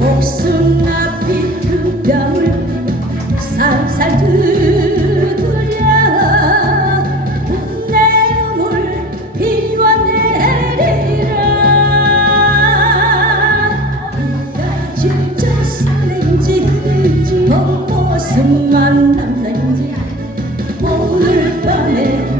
복숭아빛 그 뺨을 살살 두드려 내 눈물 비워내리라. 네가 진짜 사랑인지 겉모습만 남자인지 오늘 밤에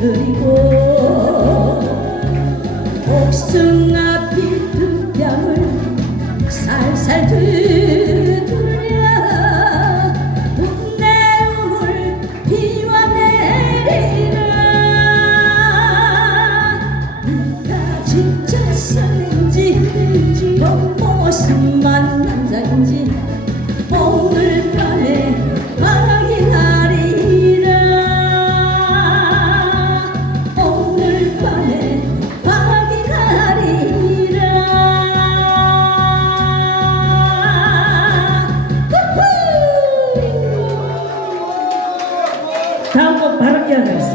그리고 복숭아 필두 병을 살살 들들여 내음을 비워내리라. 네가 진짜 사랑